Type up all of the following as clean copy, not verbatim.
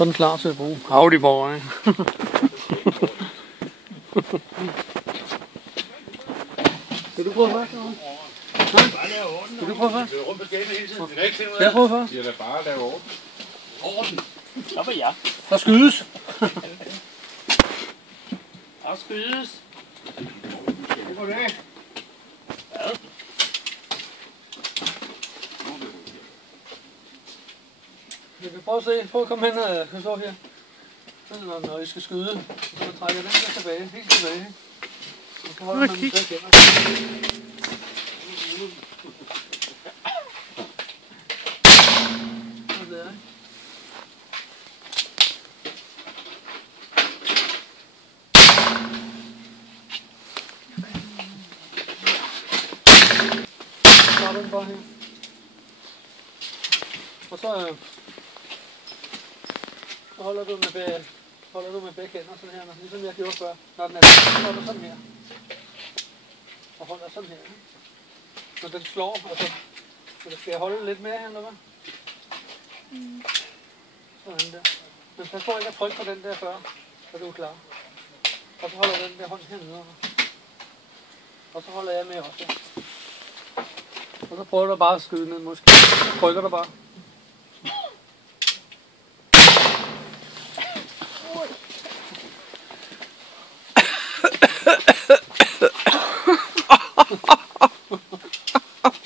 Så er den klar til at bruge. Howdy boy. Vil du prøve først? Vil du prøve først? Skal jeg prøve først? Jeg vil bare lave orden. Orden. Så var jeg. Der skydes. Der skydes. Hvorfor det? Hvad? Vi kan prøve at se. Prøv at komme hen og stå her. Når I skal skyde, så trækker den der tilbage. Helt tilbage. Og så holder man den begge hænder. Sådan der, ikke? Så er den bare her. Og så holder du med begge hænder sådan her, ligesom jeg gjorde før. Når den er der, så holder du sådan her. Og holder sådan her. Når den slår, altså, så skal jeg holde lidt mere her, eller hvad? Sådan der. Men pas på ikke at trykke på den der før, så er du klar. Og så holder den der hånd hernede. Og så holder jeg med også. Og så prøver du bare at skyde ned måske. Så trykker du bare.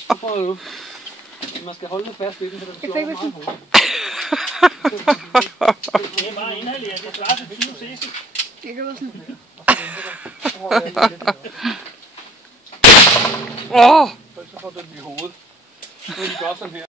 Så prøver du. Man skal holde det fast i den, så den slår meget hurtigt. Det er bare indhaldet, det svarer til 20 cc. Det kan være sådan. Så holder jeg lige lidt her. Så får du den i hovedet. Nu vil de gøre sådan her.